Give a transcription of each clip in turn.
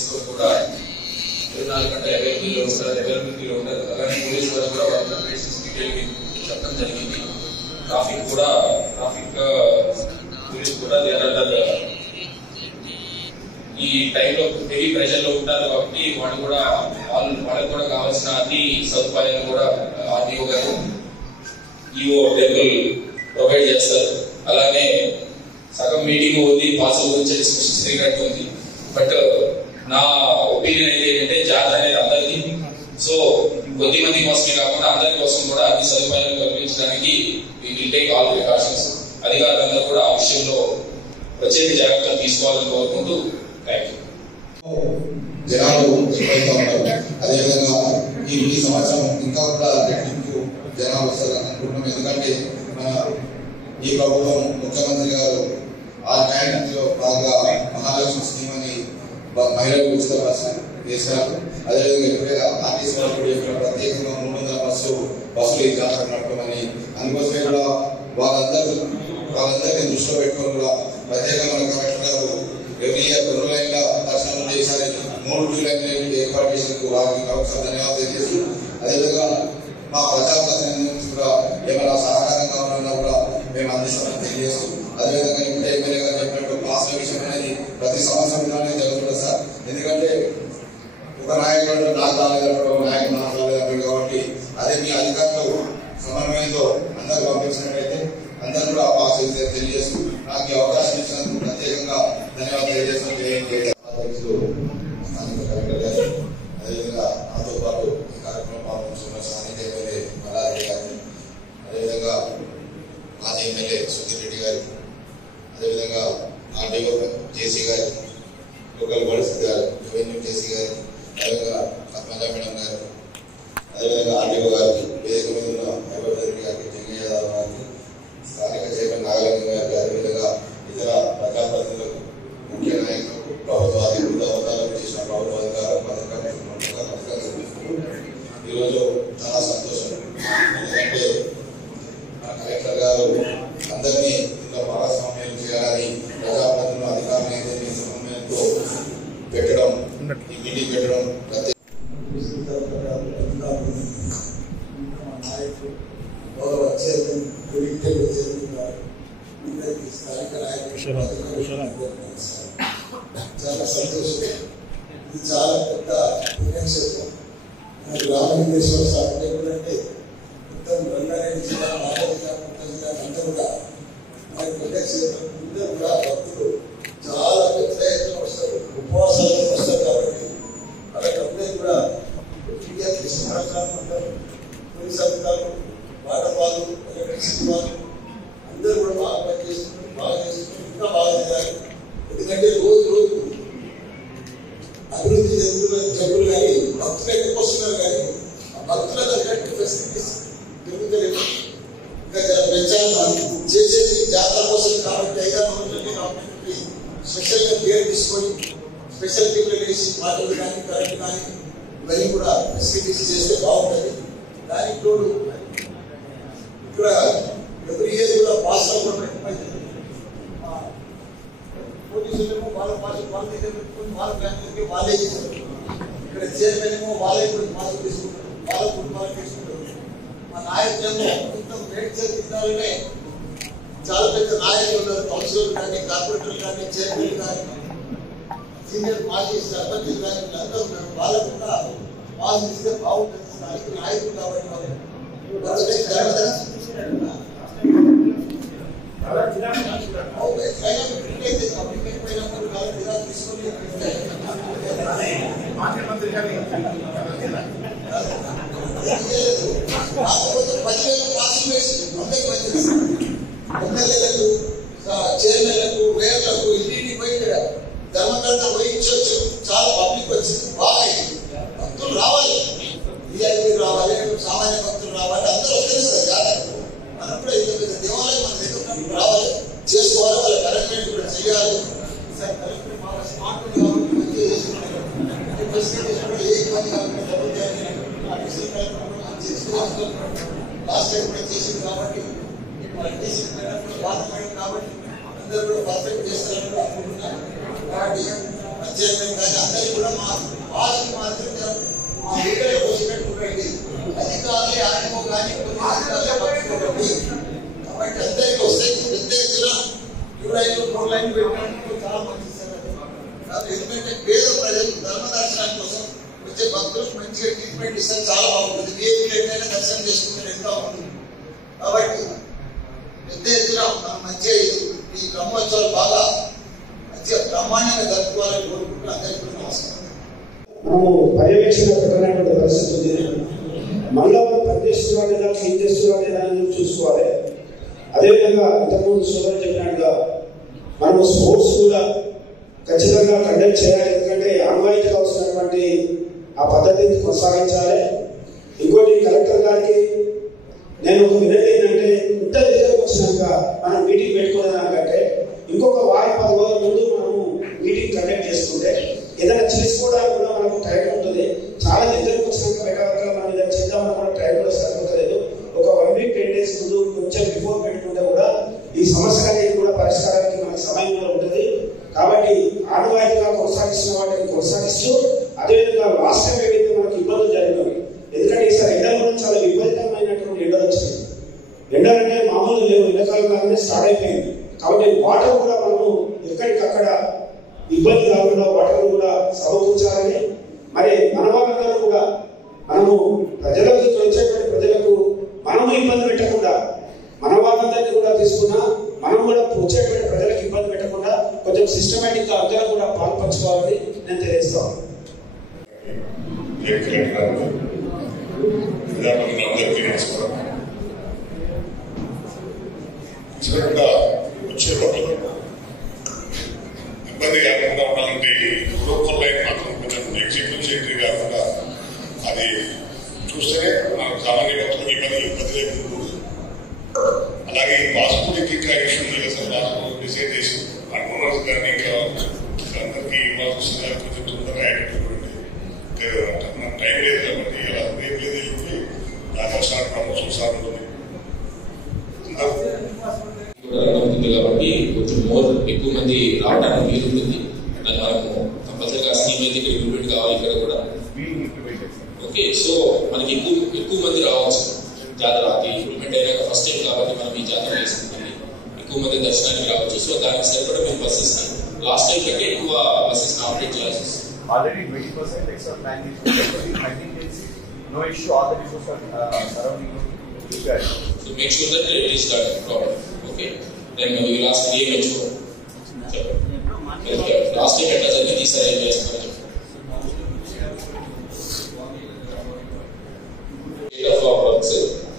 తీసుకొని కూడా 24 గంటల అవైలబిలిటీలో ఉండదు. అలాగే పోలీసు వారు కూడా వాళ్ళ అప్డేషన్స్ డీటెయిల్గా చెప్పడం జరిగింది. ట్రాఫిక్ పోలీసు కూడా ఈ టైంలో హెవీ ప్రెషర్ లో ఉంటారు కాబట్టి వాళ్ళకు కూడా కావాల్సిన అన్ని సదుపాయాలు కూడా ఆర్టీఓ గారు ఈఓ టెంపుల్ ప్రొవైడ్ చేస్తారు. అలానే సగం మీటింగ్ ఉంది పాస్ గురించి డిస్కషన్ జరిగినట్టు ఉంది. బట్ నా ఒపీనియన్ అయితే ఏంటంటే జాతర అనేది అందరికీ, సో కొద్ది మంది కోసమే కాకుండా అందరి కోసం కూడా అన్ని సదుపాయాలు కల్పించడానికి we will take all precautions. అధికారులందరూ కూడా ఆ విషయంలో ప్రత్యేక జాగ్రత్తలు తీసుకోవాలని కోరుకుంటూ థ్యాంక్ యూ. జనాలు ఎక్కువైతే ఉంటారు. అదేవిధంగా ఈ సంవత్సరం ఇంకా కూడా రెట్టింపు జనాలు వస్తారు అనుకుంటున్నాం. ఎందుకంటే ఈ ప్రభుత్వం ముఖ్యమంత్రి గారు ఆ క్యాండిడేట్లో బాగా మహాలక్ష్మి స్కీమ్ అని మహిళలకు ఉచిత బస్సు చేశారు. అదేవిధంగా ఇప్పుడే ఆర్టీసీ వాళ్ళు కూడా ఇక్కడ ప్రత్యేకంగా 300 బస్సులు ఈ జాతర నడపమని, అందుకోసమే కూడా వాళ్ళందరినీ దృష్టిలో పెట్టుకొని కూడా ప్రత్యేకంగా కలెక్టర్ గారు ఎవ్రీ ఇయర్ 2 లైన్ల దర్శనం చేశారు. 3 క్యూ లైన్లు ఏర్పాటు చేసినందుకు వారికి ఒకసారి ధన్యవాదాలు తెలియజేస్తూ, అదేవిధంగా మా ప్రజాప్రతినిధుల నుంచి కూడా ఏమైనా సహకారం కావాలన్నా కూడా మేము అందిస్తామని తెలియజేస్తూ, అదేవిధంగా ఇప్పుడు ఎమ్మెల్యే గారు చెప్పినట్టు పాస్ల విషయం అనేది ప్రతి సంవత్సరం ఇలానే జరుగుతుంది సార్. ఎందుకంటే ఒక నాయకుడు నాకు రాలేదన్నాడు, ఒక నాయకుడు నాకు రాలేదన్నాడు కాబట్టి అదే మీ అధికారులు సమన్వయంతో అందరూ పంపించినట్లయితే అందరూ కూడా పాస్ చేస్తే తెలియజేస్తూ నాకు ఈ అవకాశం ఇచ్చినందుకు ప్రత్యేకంగా ధన్యవాదాలు తెలియజేస్తూ అదేవిధంగా నాతో పాటు ఈ కార్యక్రమం పాల్గొంటున్న స్థానిక ఎమ్మెల్యే మల్లారెడ్డి గారిని, అదేవిధంగా మాజీ ఎమ్మెల్యే సుధీర్ రెడ్డి గారికి, అదేవిధంగా ఆర్డీఓ జేసీ గారికి, లోకల్ బాడీస్ గారు రెవెన్యూ జేసీ గారికి, అదేవిధంగా పద్మజ మేడం గారికి, అదేవిధంగా ఆర్డీఓ గారికి, వేదిక మీద ఉన్న హైదరాబాద్ రెడ్డి గారికి, జంగయ్య యాదవ్ గారికి, స్థానిక చైర్మన్ నాగలింగం గారికి, అదేవిధంగా ఇతర ప్రజాప్రతినిధులకు, ముఖ్య నాయకులకు, ప్రభుత్వ హోదాలకు చేసిన ప్రభుత్వ అధికారులకు ఈరోజు చాలా సంతోషం. ఎందుకంటే మన కలెక్టర్ గారు అందరినీ ఇంట్లో భాగస్వామ్యం చేయాలని ప్రజాప్రతినిధులు అధికారులు ఏదైతే సమన్వయంతో పెట్టడం, ఈ మీటింగ్ పెట్టడం చాలా సంతోషం. ఇది చాలా పెద్ద పుణ్యక్షేత్రం. రామలింగేశ్వర స్వామి టెంపుల్ అంటే మొత్తం రంగారెడ్డి జిల్లా, మాధవ జిల్లా, కొత్త జిల్లా అంతా కూడా మరి పుణ్యక్షేత్రం. అందరూ కూడా భక్తులు చాలా పెద్ద ఎత్తున వస్తారు, ఉపవాసాలకు వస్తారు. కాబట్టి అలాగే అందరూ కూడా ఉంటారు. పోలీస్ అధికారులు, వాటర్ వాళ్ళు, ఎలక్ట్రిసిటీ వాళ్ళు అందరూ కూడా బాగా పనిచేస్తున్నారు, బాగా చేస్తున్నారు. ఇంకా బాగా చేయాలి. ఎందుకంటే రోజు అభివృద్ధి చెందుతున్న జబ్బులు కానీ భక్తులు ఎక్కువ వస్తున్నారు, కానీ ఆ భక్తుల తగ్గట్టు ఫెసిలిటీస్ దొరుకుతలేదు. ఇంకా పెంచాలి చేసేది జాతర కోసం కాబట్టి 5 రోజులకి గవర్నమెంట్కి స్పెషల్గా కేర్ తీసుకొని స్పెషల్ టీంలు వేసి వాటర్ కానీ కరెంట్ కానీ ఇవన్నీ కూడా ఫెసిలిటీస్ చేస్తే బాగుంటుంది. దానికి తోడు ఇక్కడ ఎవ్రీ ఇయర్ కూడా పాస్ అవ్వడం పోలీసులేమో వాళ్ళ పాస్ వాళ్ళ దగ్గర పెట్టుకుని వాళ్ళ ఫ్యామిలీకి వాళ్ళే చేస్తారు. ఇక్కడ చైర్మన్ ఏమో వాళ్ళే పాసులు తీసుకుంటారు, వాళ్ళ కుటుంబాలకు తీసుకుంటారు. మా నాయకులేమో మొత్తం రేట్ చేయాలనే చాలా పెద్ద నాయకులు ఉన్నారు. కౌన్సిలర్లు కానీ, కార్పొరేటర్లు కానీ, చైర్మన్లు కానీ, సీనియర్ మాజీ సర్పంచ్లు కానీ వీళ్ళందరూ ఉన్నారు. వాళ్ళకు కూడా పాస్ ఇస్తే బాగుంటుంది. నాయకులు కాబట్టి వాళ్ళు ఎమ్మెల్యేలకు, చైర్మన్లకు, మేయర్లకు ఇంటికి పోయి ధర్మకర్త పోయి ఇచ్చొచ్చు. చాలా పబ్లిక్ వచ్చింది, బాగా భక్తులు రావాలి, విఐపీ రావాలి, సామాన్య భక్తులు రావాలి, అందరూ వస్తారు సార్ జాతరకు. మనం కూడా ఇంత పెద్ద దేవాలయం మన దగ్గర రావాలి, చేసుకోవాలి, వాళ్ళ కరెక్ట్మెంట్ కూడా చేయాలి. సార్ కరెక్ట్మెంట్ బాగా స్మార్ట్ ఉంది కాబట్టి మంచిగా చేసుకున్నారు. ఏ ఇబ్బంది కాకుండా లాస్ట్ టైం కూడా చేసింది కాబట్టి కాబట్టి అందరూ కూడా పర్ఫెక్ట్ చేస్తారని అనుకుంటున్నాను. కాబట్టి చైర్మన్ కానీ అందరికీ కూడా మా వాసుని మాత్రం మా వీడియో వచ్చి పెట్టుకుంటండి. అధికారులే ఆర్డీఓ కానీ కొన్ని అధికారులే పట్టుకోండి. కాబట్టి అందరికీ వస్తాయి. పెద్ద ఎత్తున 2 లైన్లు 3 లైన్లు పెట్టినట్టు చాలా మంచి సార్. ఎందుకంటే పేద ప్రజలు ధర్మ దర్శనం కోసం వచ్చే భక్తులకు మంచిగా ట్రీట్మెంట్ ఇస్తే చాలా బాగుంటుంది. ఏ ప్లేట్లైనా దర్శనం చేసుకుంటే ఎంతో ఉంటుంది. కాబట్టి పెద్ద ఎత్తున మంచిగా ఈ బ్రహ్మోత్సవాలు బాగా మంచిగా బ్రహ్మాండంగా జరుపుకోవాలని కోరుకుంటూ అందరికీ నమస్కారం. మనము పర్యవేక్షణ పెట్టినటువంటి పరిస్థితి ఉంది. మనలో పనిచేస్తున్నా లేదా క్లీన్ చేస్తున్నా లేదా అని చూసుకోవాలి. అదేవిధంగా ఇంతకుముందు సోదరులు చెప్పినట్టుగా మనము స్పోర్ట్స్ కూడా ఖచ్చితంగా కండక్ట్ చేయాలి. ఎందుకంటే ఆన్వాయితీగా వస్తున్నటువంటి ఆ పద్ధతిని కొనసాగించాలి. ఇంకోటి కలెక్టర్ గారికి నేను ఒక వినతి ఏంటంటే ఇంత దగ్గరకు వచ్చినాక మనం మీటింగ్ పెట్టుకునేదానికంటే ఇంకొక 10 రోజుల ముందు మనము మీటింగ్ కండక్ట్ చేసుకుంటే ఏదైనా చేసుకోవడానికి కూడా మనకు టైం ఉంటుంది. చాలా దగ్గరకు వచ్చినాక పెట్టాలి మనం ఏదైనా చేద్దామని కూడా టైం కూడా సరిపోతలేదు. ఒక 1 వీక్ 10 days ముందు కొంచెం బిఫోర్ పెట్టుకుంటే కూడా ఈ సమస్య అనేది కూడా పరిష్కారానికి మనకు సమయం కూడా ఉంటుంది. కాబట్టి ఆనవాయితీగా కొనసాగిస్తున్న వాటిని కొనసాగిస్తూ అదేవిధంగా లాస్ట్ టైం ఏవైతే మనకు ఇబ్బందులు జరిగినవి, ఎందుకంటే ఈసారి ఎండలు కూడా చాలా విపరీతమైనటువంటి ఎండలు వచ్చినాయి. ఎండలు అంటే మామూలు లేవు, ఎండాకాలం కాగానే స్టార్ట్ అయిపోయింది. కాబట్టి వాటర్ కూడా మనము ఎక్కడికక్కడ ఇబ్బంది కాకుండా వాటర్ కూడా సమకూర్చాలని, మరి మన వాళ్ళందరూ కూడా మనము ప్రజలకు వచ్చేటువంటి ప్రజలకు మనము ఇబ్బంది పెట్టకుండా మన వాళ్ళందరినీ కూడా తీసుకున్నా మనం కూడా వచ్చేటువంటి ప్రజలకు ఇబ్బంది పెట్టకుండా కొంచెం సిస్టమేటిక్ గా అందరూ కూడా పాల్పంచుకోవాలని నేను తెలియజేస్తాను. వచ్చే రోజుల్లో ఇబ్బంది కాకుండా ఉండాలంటే లోకల్ లైన్ మాత్రం కొంచెం ఎగ్జిక్యూటివ్ సెక్రటరీ కాకుండా అది చూస్తేనే మన సామాన్య భక్తులకు ఇబ్బంది లేకుండా. అలాగే పాస్పోర్ట్ ఇంకా ఇష్యూ లేదు సార్. పాస్పోర్ట్ డిసైడ్ చేసి అడ్వాన్స్ కానీ ఇంకా అందరికీ ఇవ్వాల్సిన కొంచెం తొందరగా యాక్టివిటీ నాకు టైం లేదు కాబట్టి ఇలా రేపు లేదు వెళ్ళి రాజా సార్ ప్రమోషన్ సార్ ఉంటుంది కాబట్టి కొంచెం ఎక్కువ మంది రావడానికి వీలుంటుంది. అది మనము కంపల్సరీగా స్కీమ్ అయితే ఇక్కడ ఇంప్లిమెంట్ కావాలి. ఇక్కడ కూడా ఓకే. సో మనకి ఎక్కువ మంది రావచ్చు. జాతర అది ఇంప్లిమెంట్ అయినాక ఫస్ట్ టైం కాబట్టి మనం ఈ జాతర చేసుకుంటుంది ఎక్కువ మంది దర్శనానికి రావచ్చు. సో దానికి సరిపడా మేము బస్సెస్ లాస్ట్ టైం కంటే ఎక్కువ బస్సెస్ ఆపరేట్ చేయాల్సి వస్తుంది. Already 20% extra plan is I think it's no issue. All the issues are surrounding you guys. So make sure that it is done properly. Okay. Then we will ask the DMHO. Last time it was a very serious project. Data for works,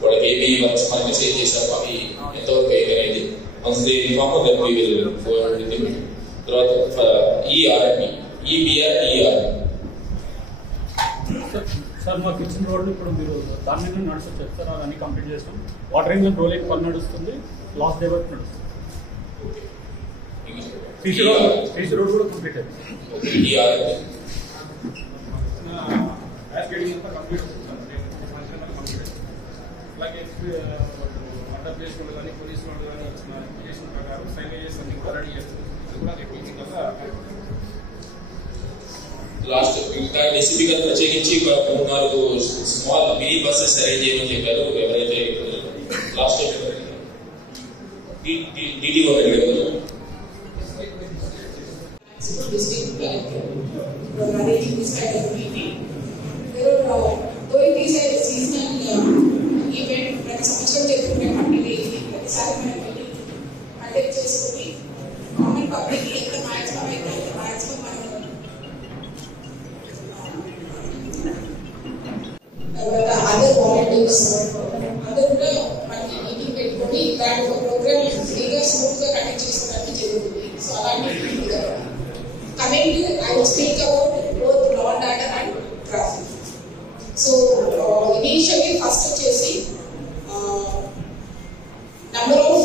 what a baby works, my message is a puppy, and all pay the once they inform them, we will go ahead with them. ERP. Sir మాకు ఇచ్చిన రోడ్లు ఇప్పుడు మీరు దాని మీద నడుస్తుంది sir. అవన్నీ complete చేస్తాం. వాటర్ ఇంజన్ రోలింగ్ పని నడుస్తుంది. లాస్ట్ డే వరకు నడుస్తుంది. పీసీ రోడ్ కూడా కంప్లీట్ అయింది. కంప్లీట్ అలాగే అండర్ ప్లేస్ రోడ్ కానీ పోలీస్ రోడ్ కానీ వచ్చిన అప్లికేషన్ ప్రకారం సైనేజెస్ అన్ని కూడా రెడీ చేస్తుంది. అది కూడా రేపు కదా లాస్ట్ డీసీపీ గారు ప్రత్యేకించి 3-4 స్మాల్ మినీ బస్సెస్ అరేంజ్ చేయమని చెప్పారు. ఎవరైతే last DTO district collector for arranging this kind of meeting. Though it is a seasonal event, ప్రతి సంవత్సరం జరుగుతున్న పండుగ ప్రతిసారి మనం మీటింగ్ కండక్ట్ చేసుకుని కామన్ పబ్లిక్ ఎంత మ్యాక్సిమం అయితే అంత మ్యాక్సిమం మనం తర్వాత అదర్ వాలంటీర్స్ అందరూ కూడా మనకి మీటింగ్ పెట్టుకొని ఇలాంటి ఒక ప్రోగ్రామ్ ఫ్రీగా స్మూత్ గా కండక్ట్ చేసుకోవడానికి జరుగుతుంది. సో అలాంటి coming to, I will speak about both law and order and traffic. So initially first వచ్చేసి number of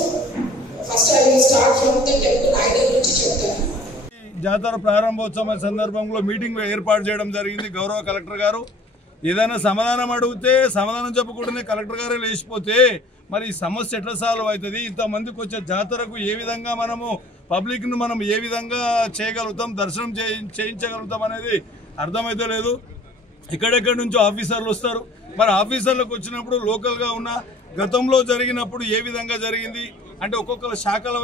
first I will start from the temple idol నుంచి చెప్తాను. జాతర ప్రారంభోత్సవం సందర్భంలో మీటింగ్ ఏర్పాటు చేయడం జరిగింది. గౌరవ కలెక్టర్ గారు ఏదైనా సమాధానం అడిగితే సమాధానం చెప్పకుండానే కలెక్టర్ గారే లేచిపోతే మరి ఈ సమస్య ఎట్లా సాల్వ్ అవుతుంది? ఇంతమందికి వచ్చే జాతరకు ఏ విధంగా మనము పబ్లిక్ను మనం ఏ విధంగా చేయగలుగుతాం, దర్శనం చేయించగలుగుతాం అనేది అర్థమైతే లేదు. ఎక్కడెక్కడి నుంచో ఆఫీసర్లు వస్తారు. మరి ఆఫీసర్లకు వచ్చినప్పుడు లోకల్గా ఉన్న గతంలో జరిగినప్పుడు ఏ విధంగా జరిగింది అంటే ఒక్కొక్కరు శాఖల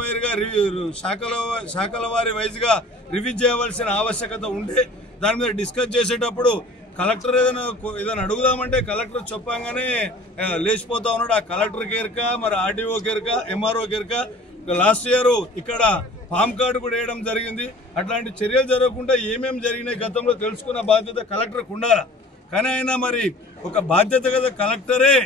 వారి వైజ్గా రివ్యూ చేయవలసిన ఆవశ్యకత ఉంటే దాని మీద డిస్కస్ చేసేటప్పుడు కలెక్టర్ ఏదైనా అడుగుదామంటే కలెక్టర్ చెప్పంగానే లేచిపోతా ఉన్నాడు. ఆ కలెక్టర్ కేరక, మరి ఆర్డీఓ కేరక, ఎంఆర్ఓ కేరక. లాస్ట్ ఇయర్ ఇక్కడ పామ్ కార్డు కూడా వేయడం జరిగింది. అట్లాంటి చర్యలు జరగకుండా ఏమేమి జరిగినాయి గతంలో తెలుసుకున్న బాధ్యత కలెక్టర్కు ఉండాలి. కానీ అయినా మరి ఒక బాధ్యత కదా కలెక్టరే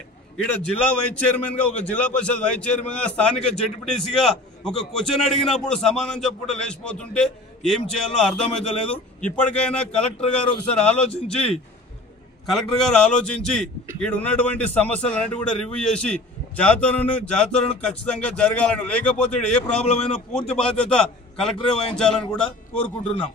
ఈడ జిల్లా వైస్ చైర్మన్ గా, ఒక జిల్లా పరిషత్ వైస్ చైర్మన్ గా, స్థానిక జడ్పీటీసీగా ఒక క్వశ్చన్ అడిగినప్పుడు సమాధానం చెప్పుకుంటూ లేచిపోతుంటే ఏం చేయాలో అర్థమైతే లేదు. ఇప్పటికైనా కలెక్టర్ గారు ఒకసారి ఆలోచించి ఈడ ఉన్నటువంటి సమస్యలు అన్నిటి కూడా రివ్యూ చేసి జాతరను ఖచ్చితంగా జరగాలని, లేకపోతే ఏ ప్రాబ్లం అయినా పూర్తి బాధ్యత కలెక్టరే వహించాలని కూడా కోరుకుంటున్నాం.